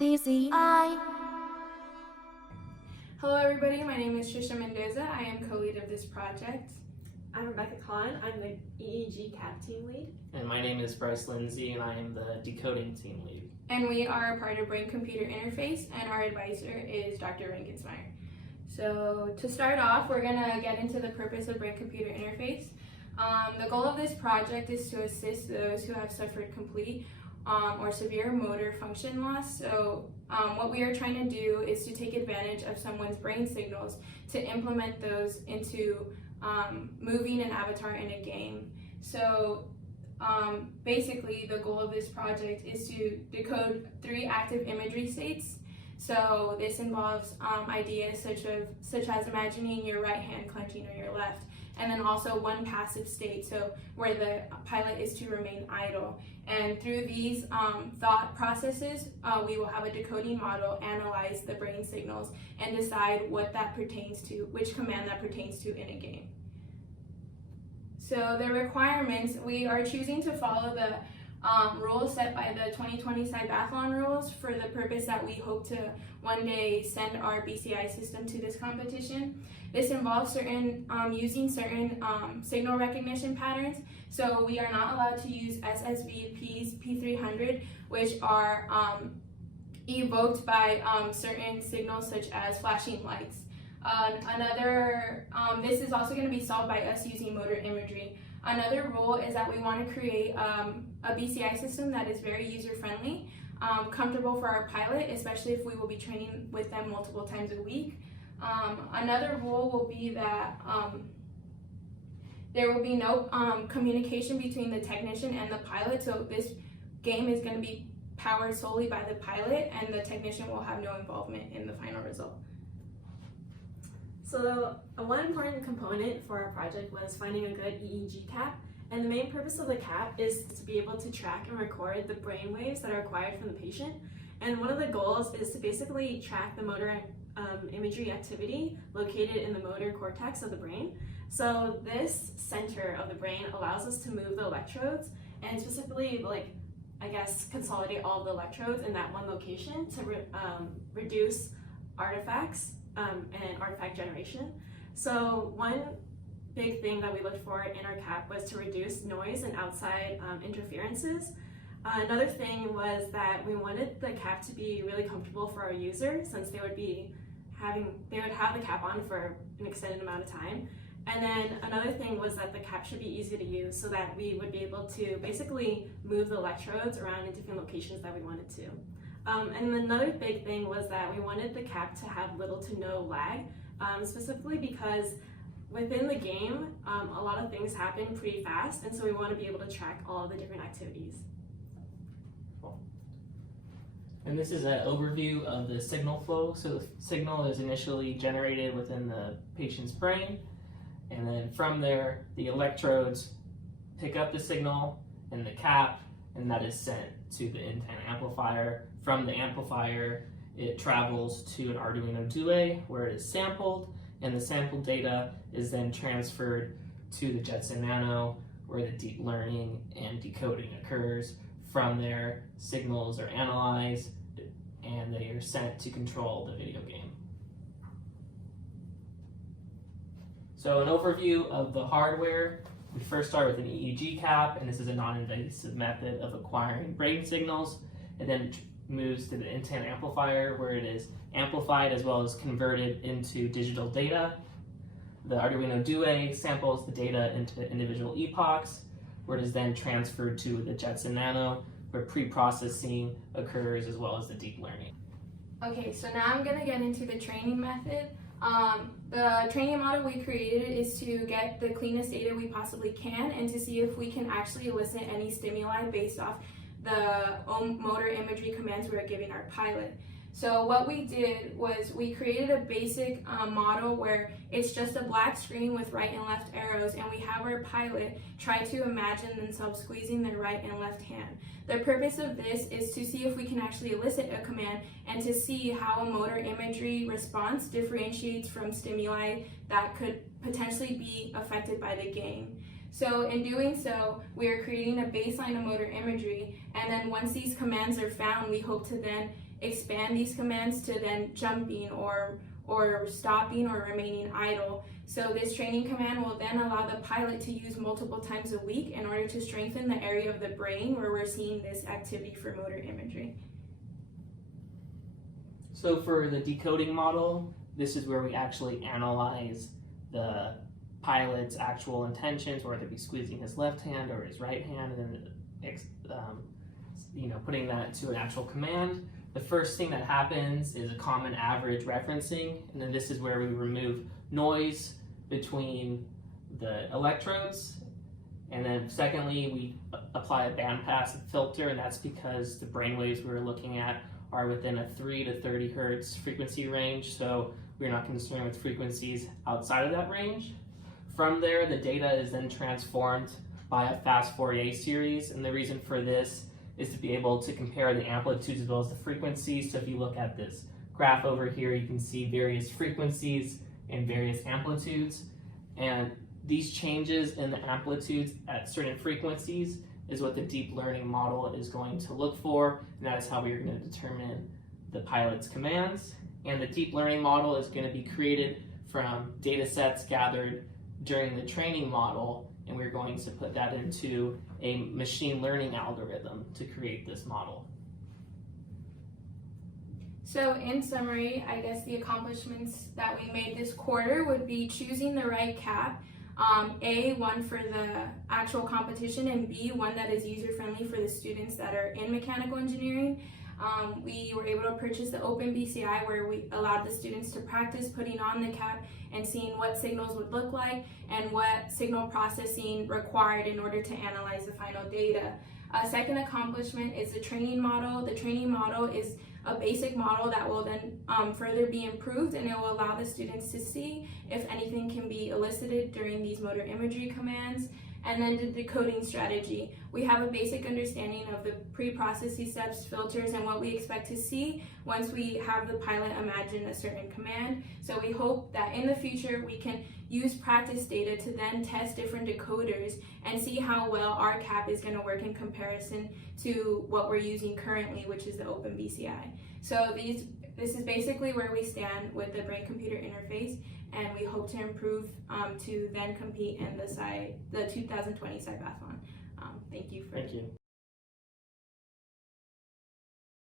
BCI. Hello everybody, my name is Trisha Mendoza. I am co-lead of this project. I'm Rebecca Kahn. I'm the EEG CAP team lead. And my name is Bryce Lindsay, and I am the decoding team lead. And we are a part of brain-computer interface, and our advisor is Dr. Rinkensmeyer. So to start off, we're going to get into the purpose of brain-computer interface. The goal of this project is to assist those who have suffered complete or severe motor function loss. So what we are trying to do is to take advantage of someone's brain signals to implement those into moving an avatar in a game. So basically the goal of this project is to decode 3 active imagery states. So this involves ideas such as imagining your right hand clenching or your left, and then also 1 passive state, so where the pilot is to remain idle. And through these thought processes, we will have a decoding model analyze the brain signals and decide what that pertains to, which command that pertains to in a game. So the requirements, we are choosing to follow the rules set by the 2020 Cybathlon rules for the purpose that we hope to one day send our BCI system to this competition. This involves using certain signal recognition patterns. So we are not allowed to use SSVP's P300, which are evoked by certain signals such as flashing lights. This is also going to be solved by us using motor imagery. Another rule is that we want to create a BCI system that is very user-friendly, comfortable for our pilot, especially if we will be training with them multiple times a week. Another rule will be that there will be no communication between the technician and the pilot, so this game is going to be powered solely by the pilot, and the technician will have no involvement in the final result. So one important component for our project was finding a good EEG cap, and the main purpose of the cap is to be able to track and record the brain waves that are acquired from the patient. And one of the goals is to basically track the motor imagery activity located in the motor cortex of the brain. So this center of the brain allows us to move the electrodes and specifically, consolidate all of the electrodes in that one location to reduce artifacts and artifact generation. So one big thing that we looked for in our cap was to reduce noise and outside interferences. Another thing was that we wanted the cap to be really comfortable for our user, since they would have the cap on for an extended amount of time. And then another thing was that the cap should be easy to use, so that we would be able to basically move the electrodes around in different locations that we wanted to. And another big thing was that we wanted the cap to have little to no lag, specifically because within the game, a lot of things happen pretty fast, and so we want to be able to track all of the different activities. And this is an overview of the signal flow. So the signal is initially generated within the patient's brain, and then from there, the electrodes pick up the signal in the cap, and that is sent to the intent amplifier. From the amplifier, it travels to an Arduino Due where it is sampled, and the sampled data is then transferred to the Jetson Nano where the deep learning and decoding occurs. From there, signals are analyzed and they are sent to control the video game. So an overview of the hardware. We first start with an EEG cap, and this is a non-invasive method of acquiring brain signals. It then moves to the intent amplifier where it is amplified as well as converted into digital data. The Arduino Due samples the data into individual epochs, where it is then transferred to the Jetson Nano, where pre-processing occurs as well as the deep learning. Okay, so now I'm going to get into the training method. The training model we created is to get the cleanest data we possibly can and to see if we can actually elicit any stimuli based off the motor imagery commands we are giving our pilot. So what we did was we created a basic model where it's just a black screen with right and left arrows, and we have our pilot try to imagine themselves squeezing their right and left hand. The purpose of this is to see if we can actually elicit a command and to see how a motor imagery response differentiates from stimuli that could potentially be affected by the game. So in doing so, we are creating a baseline of motor imagery, and then once these commands are found, we hope to then expand these commands to then jumping or stopping or remaining idle. So this training command will then allow the pilot to use multiple times a week in order to strengthen the area of the brain where we're seeing this activity for motor imagery. So for the decoding model, this is where we actually analyze the pilot's actual intentions, whether it be squeezing his left hand or his right hand, and then putting that to an actual command. The first thing that happens is a common average referencing, and then this is where we remove noise between the electrodes. And then secondly, we apply a bandpass filter, and that's because the brainwaves we were looking at are within a 3 to 30 hertz frequency range, so we're not concerned with frequencies outside of that range. From there, the data is then transformed by a fast Fourier series, and the reason for this is to be able to compare the amplitudes as well as the frequencies. So if you look at this graph over here, you can see various frequencies and various amplitudes, and these changes in the amplitudes at certain frequencies is what the deep learning model is going to look for, and that is how we are going to determine the pilot's commands. And the deep learning model is going to be created from data sets gathered during the training model, and we're going to put that into a machine learning algorithm to create this model. So in summary, I guess the accomplishments that we made this quarter would be choosing the right cap, A, one for the actual competition, and B, one that is user-friendly for the students that are in mechanical engineering. We were able to purchase the open BCI, where we allowed the students to practice putting on the cap and seeing what signals would look like and what signal processing required in order to analyze the final data. A second accomplishment is the training model. The training model is a basic model that will then further be improved, and it will allow the students to see if anything can be elicited during these motor imagery commands. And then the decoding strategy. We have a basic understanding of the pre-processing steps, filters, and what we expect to see once we have the pilot imagine a certain command. So we hope that in the future we can use practice data to then test different decoders and see how well our cap is going to work in comparison to what we're using currently, which is the open BCI. So this is basically where we stand with the brain-computer interface, and we hope to improve to then compete in the 2020 Cybathlon. Thank you.